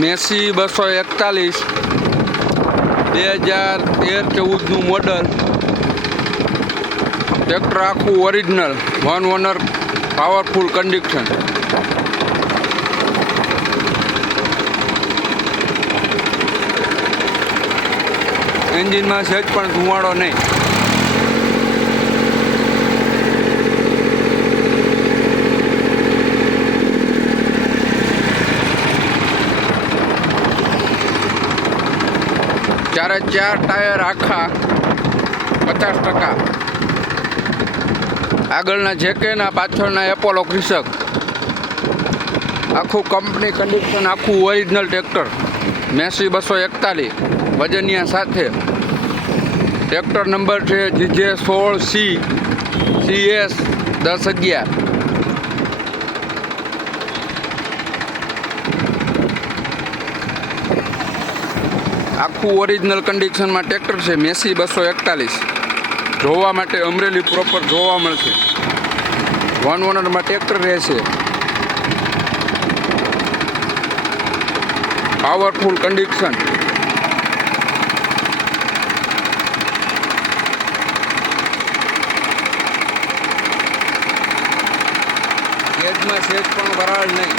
Massey 241 2013-14 model tractor આખું original 1 honour powerful condition. એન્જિનમાં સહેજ પણ ધુમાડો નહીં. ચારે 4 ટાયર આખા 50%. આગળના જેકેના પાછળના એપોલો ક્રિસક. આખું કંપની કન્ડિશન, આખું ઓરિજિનલ ટ્રેક્ટર. મેસી 241 વજનિયા સાથે. ટ્રેક્ટર નંબર છે GJ16C CS 1011. આખું ઓરિજિનલ કન્ડિશનમાં ટ્રેક્ટર છે. મેસી 241 જોવા માટે અમરેલી પ્રોપર જોવા મળશે. 1 ઓનરમાં ટ્રેક્ટર રહેશે. Powerful condition. ગેજમાં સહેજ પણ વરાળ નહીં.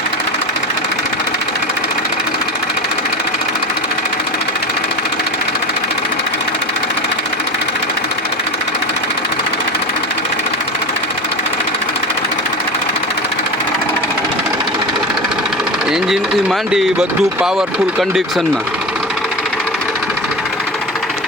એન્જિનથી માંડી બધું પાવરફુલ કન્ડિશનમાં.